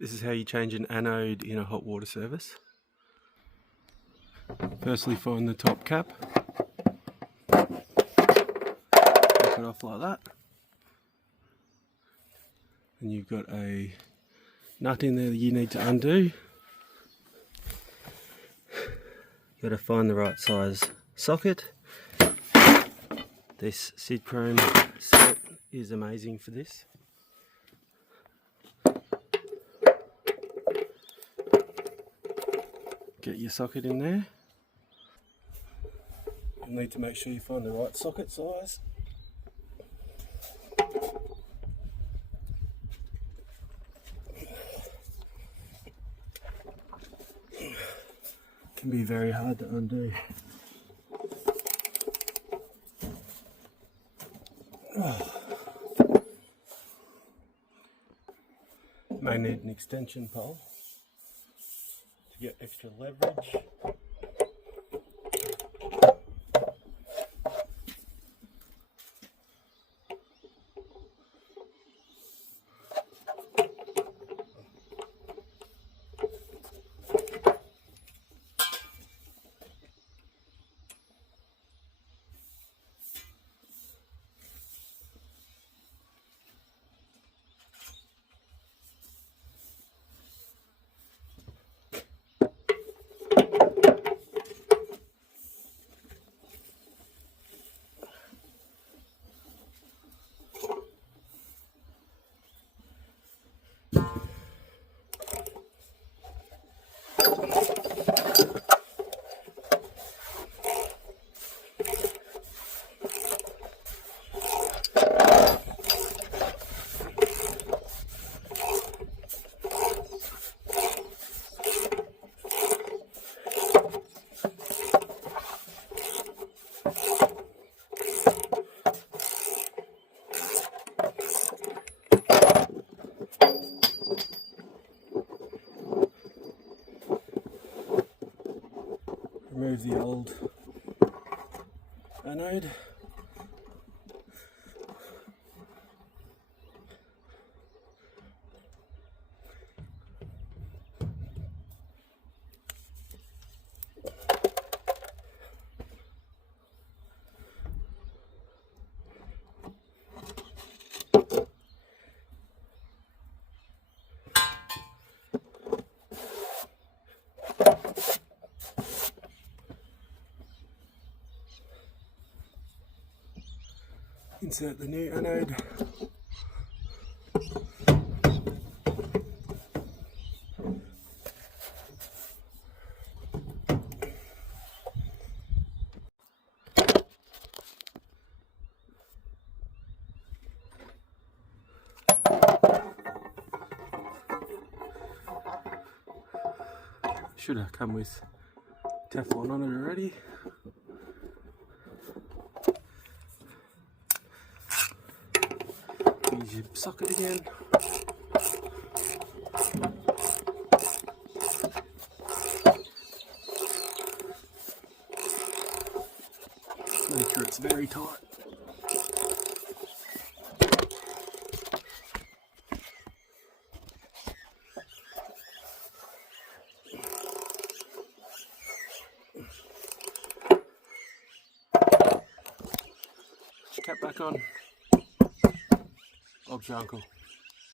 This is how you change an anode in a hot water service. Firstly, find the top cap. Take it off like that. And you've got a nut in there that you need to undo. You've got to find the right size socket. This Sid Chrome set is amazing for this. Get your socket in there. You'll need to make sure you find the right socket size. Can be very hard to undo. May need an extension pole to get extra leverage. Remove the old anode. Insert the new anode. Should have come with Teflon on it already. Use your socket again. Make sure it's very tight. Put your cap back on. Bob's your uncle.